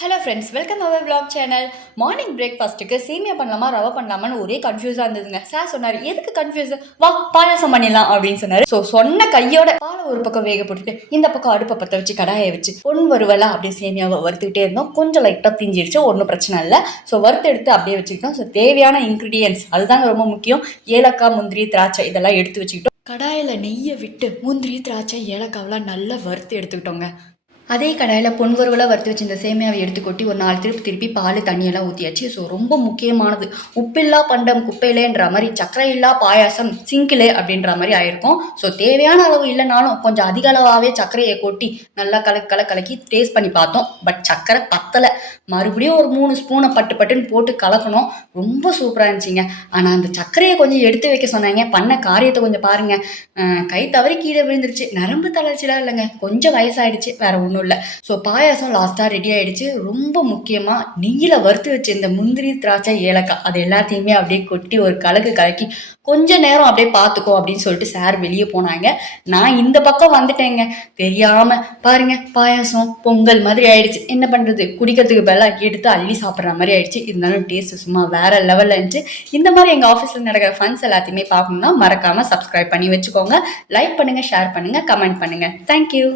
Hello friends, welcome அவர் vlog channel. Morning பிரேக்ஃபாஸ்ட்டுக்கு சேமியா பண்ணலாமா ரவை பண்ணலாமான்னு ஒரே கன்ஃபியூஸாக இருந்ததுங்க. சார் சொன்னார், எதுக்கு கன்ஃபியூஸ், வா பாயாசம் பண்ணிடலாம் அப்படின்னு சொன்னார். ஸோ சொன்ன கையோட பாலை ஒரு பக்கம் வேக போட்டுட்டு இந்த பக்கம் அடுப்பை பற்ற வச்சு கடாயை வச்சு பொன் வருவலா அப்படியே சேமியாவை வறுத்துக்கிட்டே இருந்தோம். கொஞ்சம் லைட்டாக திஞ்சிருச்சு, ஒன்றும் பிரச்சனை இல்லை. ஸோ வறுத்து எடுத்து அப்படியே வச்சுக்கிட்டோம். ஸோ தேவையான இன்க்ரீடியன்ஸ் அதுதாங்க ரொம்ப முக்கியம். ஏலக்காய், முந்திரி, திராட்சை இதெல்லாம் எடுத்து வச்சுக்கிட்டோம். கடாயில் நெய்யை விட்டு முந்திரி, திராட்சை, ஏலக்காவெலாம் நல்லா வறுத்து எடுத்துக்கிட்டோங்க. அதே கடாயில் பொன்வறுவலாக வறுத்து வச்சு இந்த சேமியாவை எடுத்து கொட்டி ஒரு 4 திருப்பி பால் தண்ணியெல்லாம் ஊற்றியாச்சு. ஸோ ரொம்ப முக்கியமானது, உப்பில்லா பண்டம் குப்பையிலேன்ற மாதிரி சர்க்கரை இல்லா பாயாசம் சிங்கிலே அப்படின்ற மாதிரி ஆயிருக்கும். ஸோ தேவையான அளவு இல்லைனாலும் கொஞ்சம் அதிக அளவாகவே சர்க்கரையை கொட்டி நல்லா கலக்கி டேஸ்ட் பண்ணி பார்த்தோம். பட் சர்க்கரை பத்தலை. மறுபடியும் ஒரு 3 ஸ்பூனை பட்டுன்னு போட்டு கலக்கணும். ரொம்ப சூப்பராக இருந்துச்சுங்க. ஆனால் அந்த சர்க்கரையை கொஞ்சம் எடுத்து வைக்க சொன்னாங்க. பண்ண காரியத்தை கொஞ்சம் பாருங்கள். கை தவறி கீழே விழுந்துருச்சு. நரம்பு தளர்ச்சிலாம் இல்லைங்க, கொஞ்சம் வயசாகிடுச்சு, வேறு ஒன்றும் இல்லை. ஸோ பாயாசம் லாஸ்ட்டாக ரெடி ஆகிடுச்சு. ரொம்ப முக்கியமாக நெய்யில் வறுத்து வச்சு இந்த முந்திரி, திராட்சை, ஏலக்காய் அது எல்லாத்தையுமே அப்படியே கொட்டி ஒரு கலக்கி கொஞ்ச நேரம் அப்படியே பார்த்துக்கோ அப்படின்னு சொல்லிட்டு சார் வெளியே போனாங்க. நான் இந்த பக்கம் வந்துட்டேங்க தெரியாமல். பாருங்க, பாயாசம் பொங்கல் மாதிரி ஆயிடுச்சு. என்ன பண்ணுறது, குடிக்கிறதுக்கு பதிலாக எடுத்து அள்ளி சாப்பிட்ற மாதிரி ஆயிடுச்சு. இருந்தாலும் டேஸ்ட் சும்மா வேற லெவலில் இருந்துச்சு. இந்த மாதிரி எங்கள் ஆஃபீஸில் நடக்கிற ஃபன்ஸ் எல்லாத்தையுமே பார்க்கணும்னா மறக்காமல் சப்ஸ்கிரைப் பண்ணி வச்சுக்கோங்க. லைக் பண்ணுங்கள், ஷேர் பண்ணுங்கள், கமெண்ட் பண்ணுங்கள். தேங்க்யூ.